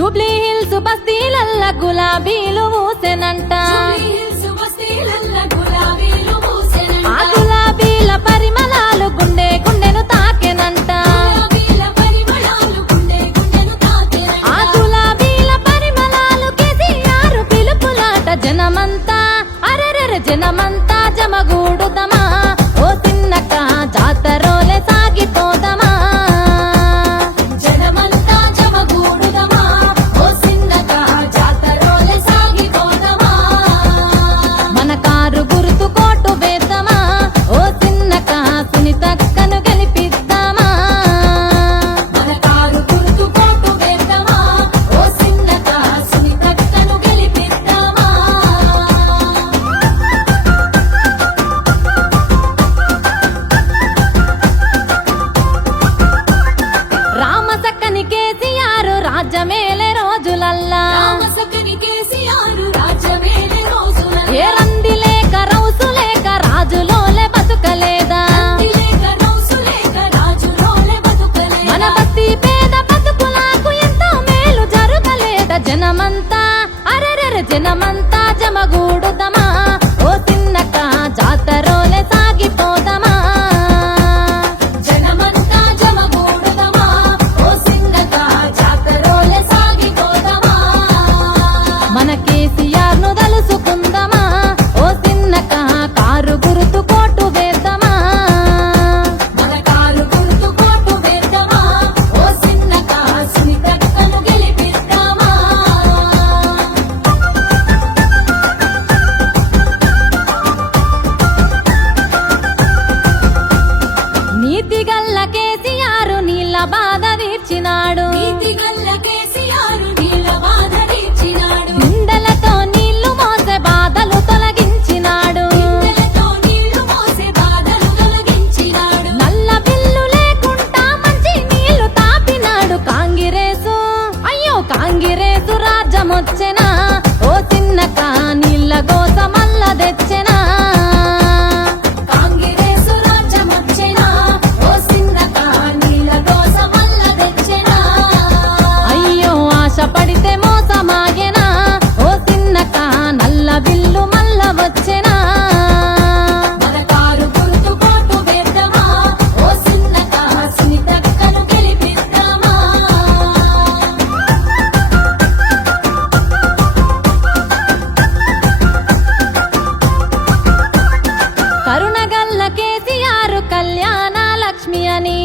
Jubilee hills బస్తీలల్ల గులాబీలు ఊసెనంట ఆ గులాబీల పరిమళాలు గుండె గుండెను తాకెనంట ఆ గులాబీల పరిమళాలు కేసీఆర్ పిలుపులాట జనమంతా అరెరెరె జనమంతా జమగూడుదమా ఓ సిన్నక్క జాతరోలే సాగిపోదమా మన కారు గుర్తు కోటు వేద్దామా ఓ సిన్నక్క సునీతక్కను గెలిపిద్దామా రామసక్కని కేసీఆర్ రాజ్యమేలే రోజులల్లా ఏ రంది లేక రౌసు లేక రాజులోలే బతుకలేదా మన బస్తీ పేద బతుకులకు ఎంతో మేలు జరగలేదా జనమంతా అరెరెరె జనమంతా జమగూడుదమా ఓ సిన్నక్క జాతరోలే సాగిపోదమా మన కేసీఆర్ ను తలుసుకుందమా ఓ సిన్నక్క కారు గుర్తు కోటు వేద్దామా నీతిగల్ల కేసీఆర్ నీళ్ళ బాధ తీర్చినాడు గుండెలతో నీళ్లు మోసే బాధలు తొలగించినాడు నల్ల బిల్లు లేకుండా మంచి నీళ్లు తాపినాడు కాంగిరేసు అయ్యో కాంగిరేసు రాజ్యమొచ్చెనా ఓ సిన్నక్క నీళ్ళ గోస మల్ల తెచ్చెనా అయ్యో ఆశ పడితే మోసమాగెనా ఓ సిన్నక్క నల్ల బిల్లు మల్ల వచ్చెనా కరుణగల్ల కేసీఆర్ కళ్యాణ లక్ష్మి అని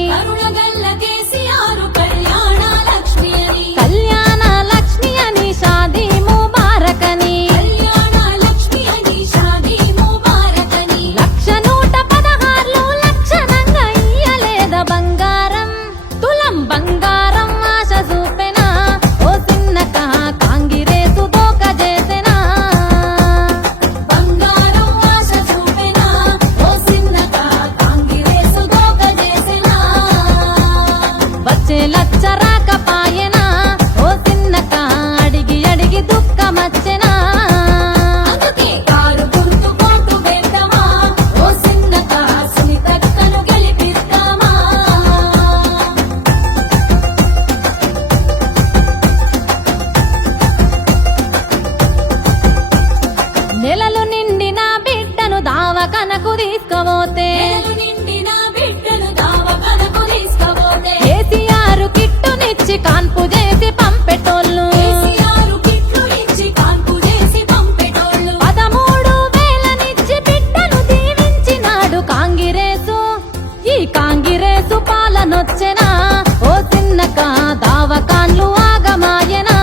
కళ్యాణ లక్ష్మి అని షాదీ ముబారక్ అని 1,116 లక్షణంగా ఇయ్యలేద బంగారం తులం బంగారం ఆశ చూపెనా ఓ సిన్నక్క కాంగిరేసు దోక చేసెనా వచ్చే లచ్చ రాకపాయెనా ఓ సిన్నక్క అడిగి అడిగి దుఃఖమచ్చెనా నెలలు నిండిన బిడ్డను దావకనకు తీసుకుపోతే కేసీఆర్ కిట్టునిచ్చి కాన్పు చేసి పంపెటోళ్ళు 13,000నిచ్చి బిడ్డను దీవించినాడు కాంగిరేసు ఈ కాంగిరేసు పాలనొచ్చెనా ఓ సిన్నక్క దావకాన్లు ఆగమాయెనా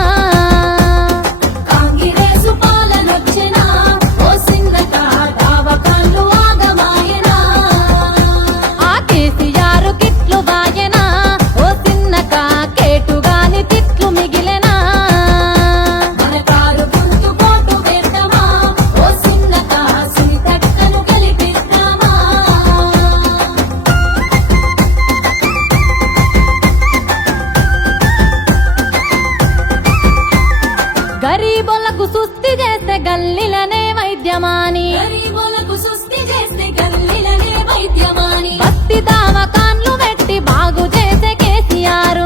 ఆ కేసీఆర్ కిట్లు బాయెనా ఓ సిన్నక్క కేటుగాని తిట్లు మిగిలెనా గరీబులకు సుస్థి చేస్తే గల్లీలనే వైద్యమాని బస్తీ దావకాన్లు పెట్టి బాగు చేసే కేసీఆర్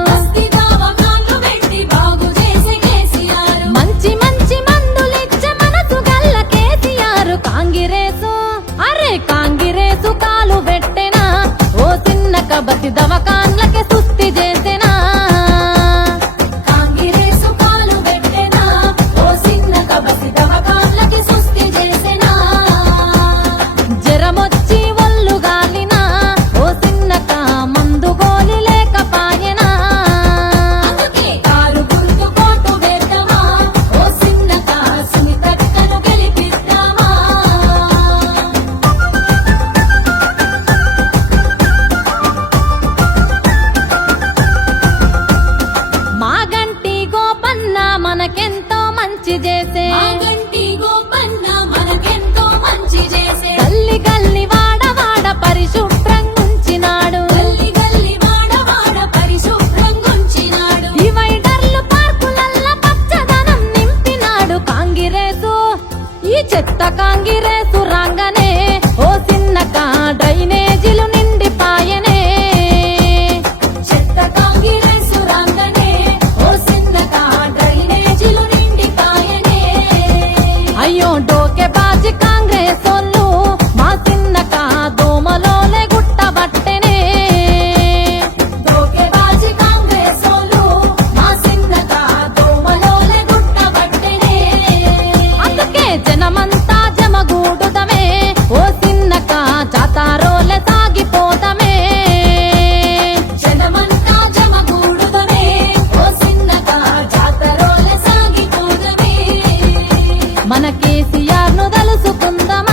మంచి చేసే ఆ గంటి గోపన్న మనకెంతో మంచి చేసే గల్లి గల్లి వాడ వాడ పరిశుభ్రంగుంచినాడు గల్లి గల్లి వాడ వాడ పరిశుభ్రంగుంచినాడు డివైడర్లు పార్కులల్ల పచ్చదనం నింపినాడు కాంగిరేసు ఈ చెత్త కాంగిరేసు రాంగనే ఓ సిన్నక డ్రైనేజీలు నిండిపాయనే చెత్త కాంగిరెసు రాంగనే ఓ సిన్నక డ్రైనేజీలు నిండిపాయనే అయ్యో డోకే బాజీ కాంగ్రెసోళ్ళు మా సిన్నక దోమలోనే గుట్టబట్టెనే దోకెబాజీ కాంగ్రెసోళ్ళు మా సిన్నక దోమలోనే గుట్టబట్టెనే అందుకే జనమంతా జమగూడుదమే ఓ సిన్నక జాతారోలే సాగిపోదమే జనమంతా జమగూడుదమే ఓ సిన్నక జాతరోల సాగిపోదమే మన కేసీఆర్ ను తలుసుకుందాం